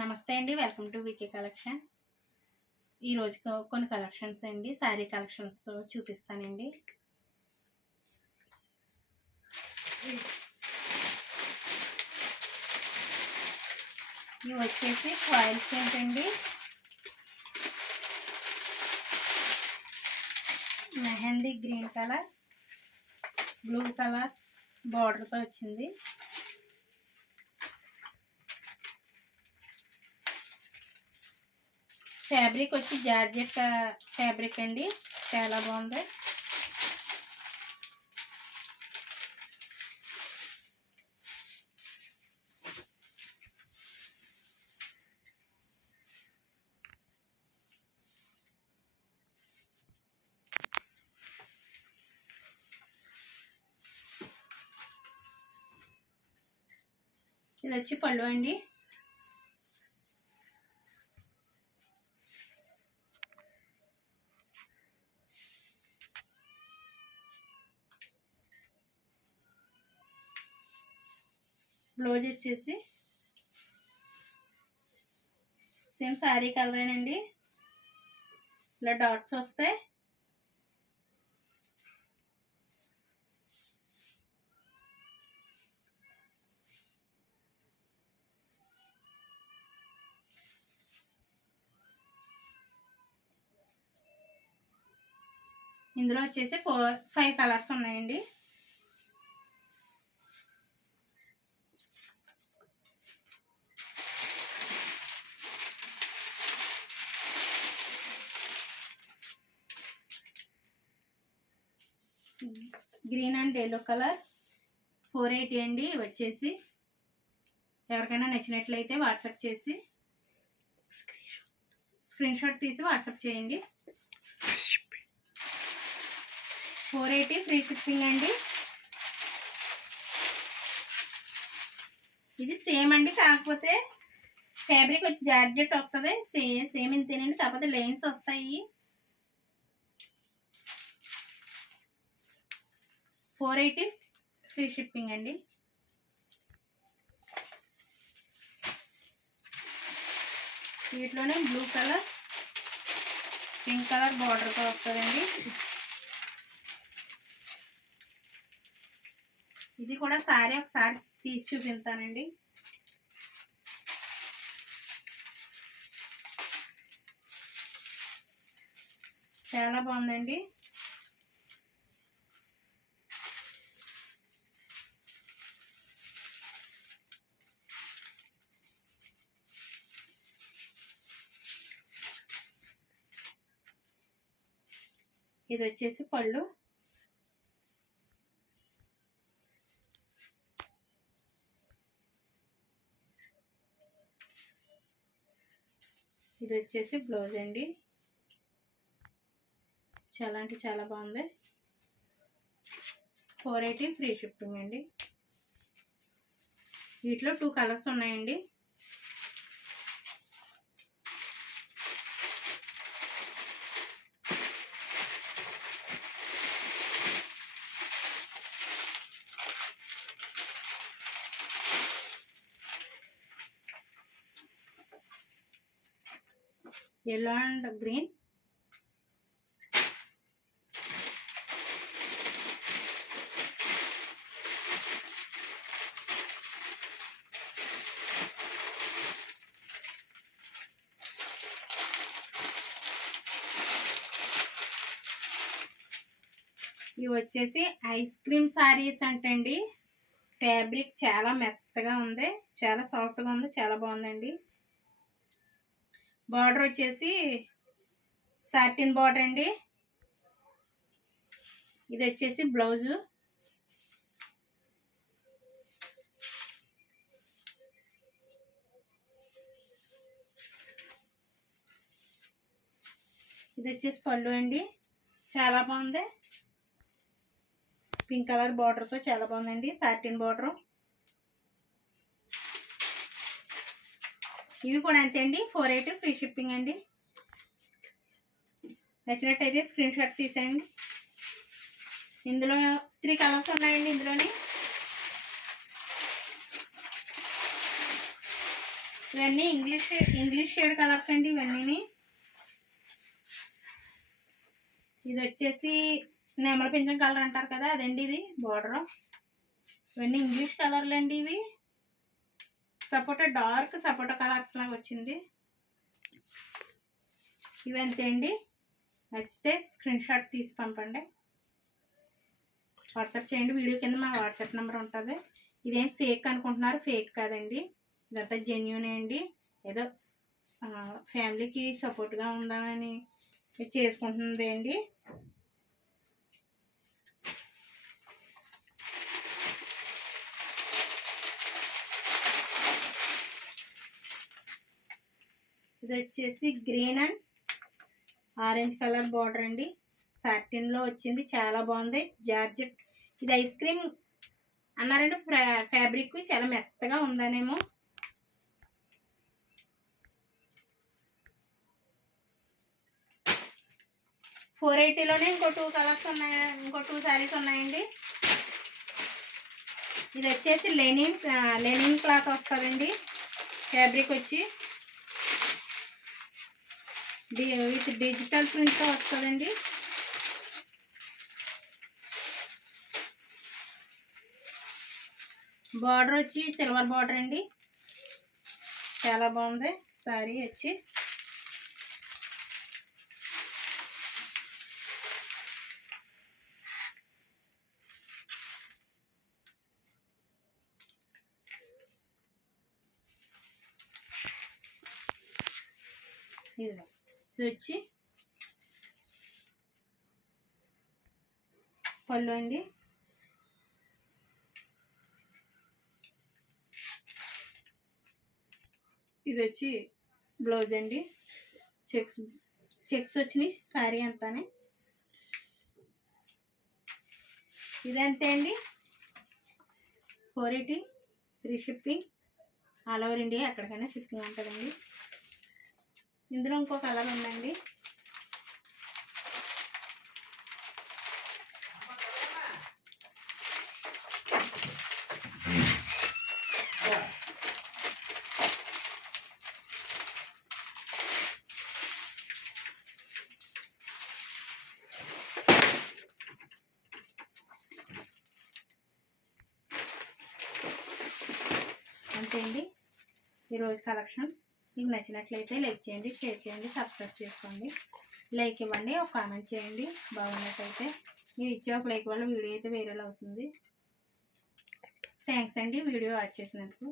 నమస్తే అండి. Welcome to VK collection. ఈరోజు కొన్ని కలెక్షన్స్ అండి, శారీ కలెక్షన్స్ చూపిస్తానండి. ఇవి వచ్చేసి ఫాయిల్ ప్రింట్ అండి. Mehndi green colour, blue colour బార్డర్తో వచ్చింది. ఫ్యాబ్రిక్ వచ్చి జార్జెట్ ఫ్యాబ్రిక్ అండి, చాలా బాగుంది. ఇది వచ్చి పళ్ళు అండి. బ్లౌజ్ వచ్చేసి సేమ్ శారీ కలరేనండి, ఇలా డాట్స్ వస్తాయి. ఇందులో వచ్చేసి 5 కలర్స్ ఉన్నాయండి. గ్రీన్ అండ్ ఎల్లో కలర్ 480 అండి. వచ్చేసి ఎవరికైనా నచ్చినట్లయితే వాట్సాప్ చేసి స్క్రీన్ షాట్ తీసి వాట్సాప్ చేయండి. 480 ఫ్రీ షిప్పింగ్ అండి. ఇది సేమ్ అండి, కాకపోతే ఫ్యాబ్రిక్ వచ్చి జార్జెట్ వస్తుంది. సేమ్ ఇంతేనండి, కాకపోతే లైన్స్ వస్తాయి. 480 ఫ్రీ షిప్పింగ్ అండి. వీటిలోనే బ్లూ కలర్, పింక్ కలర్ బార్డర్తో వస్తుందండి. ఇది కూడా సారీ ఒకసారి తీసి చూపిస్తానండి. చాలా బాగుందండి. ఇది వచ్చేసి పళ్ళు. ఇది వచ్చేసి బ్లౌజ్ అండి. చాలా అంటే చాలా బాగుంది. 480 ఫ్రీ షిప్పింగ్ అండి. వీటిలో 2 కలర్స్ ఉన్నాయండి. Yellow and green. ఇవి వచ్చేసి ఐస్ క్రీమ్ శారీస్ అంటండి. ఫ్యాబ్రిక్ చాలా మెత్తగా ఉంది, చాలా సాఫ్ట్గా ఉంది, చాలా బాగుందండి. బార్డర్ వచ్చేసి సాటిన్ బార్డర్ అండి. ఇది వచ్చేసి బ్లౌజు. ఇది వచ్చేసి పళ్ళు అండి, చాలా బాగుంది. పింక్ కలర్ బార్డర్తో చాలా బాగుందండి, సాటిన్ బార్డర్. ఇవి కూడా అంతే అండి, 480 ఫ్రీ షిప్పింగ్ అండి. నచ్చినట్టయితే స్క్రీన్ షాట్ తీసేయండి. ఇందులో 3 కలర్స్ ఉన్నాయండి. ఇందులోనే ఇవన్నీ ఇంగ్లీష్ షేడ్ కలర్స్ అండి ఇవన్నీ. ఇది వచ్చేసి నెమల పింఛం కలర్ అంటారు కదా, అదండి ఇది బోర్డర్. ఇవన్నీ ఇంగ్లీష్ కలర్లు అండి. ఇవి సపోటా డార్క్ సపోటా కలర్స్ లాగా వచ్చింది. ఇవి అంతే అండి. నచ్చితే స్క్రీన్ షాట్ తీసి పంపండి, వాట్సాప్ చేయండి. వీడియో కింద మా వాట్సాప్ నెంబర్ ఉంటుంది. ఇదేం ఫేక్ అనుకుంటున్నారు, ఫేక్ కాదండి, ఇదంతా జెన్యూనే అండి. ఏదో ఫ్యామిలీకి సపోర్ట్గా ఉందామని చేసుకుంటుంది అండి. ఇది వచ్చేసి green and orange colour border అండి. సాటిన్లో వచ్చింది, చాలా బాగుంది. జార్జెట్ ఇది ఐస్ క్రీమ్ అన్నారండి. ఫ్యాబ్రిక్ చాలా మెత్తగా ఉందనేమో. $480లోనే ఇంకో 2 కలర్స్ ఉన్నాయి, ఇంకో 2 శారీస్ ఉన్నాయండి. ఇది వచ్చేసి లెనిన్ క్లాత్ వస్తుందండి. ఫ్యాబ్రిక్ వచ్చి విత్ డిజిటల్ ప్రింట్తో వస్తుందండి. బార్డర్ వచ్చి సిల్వర్ బార్డర్ అండి, చాలా బాగుంది శారీ వచ్చి. ఇది వచ్చి పళ్ళు అండి. ఇది వచ్చి బ్లౌజ్ అండి. చెక్స్ వచ్చినాయి శారీ అంతానే. ఇదంతే అండి. 480 free shipping, all over India ఎక్కడికైనా షిప్పింగ్ ఉంటుందండి. ఇందులో ఇంకో కలర్ ఉందండి. అంతే అండి ఈరోజు కలెక్షన్. మీకు నచ్చినట్లయితే లైక్ చేయండి, షేర్ చేయండి, సబ్స్క్రైబ్ చేసుకోండి. లైక్ ఇవ్వండి, ఒక కామెంట్ చేయండి. బాగున్నట్టయితే మీరు ఇచ్చే ఒక లైక్ వల్ల వీడియో అయితే వైరల్ అవుతుంది. థ్యాంక్స్ అండి వీడియో వాచ్ చేసినందుకు.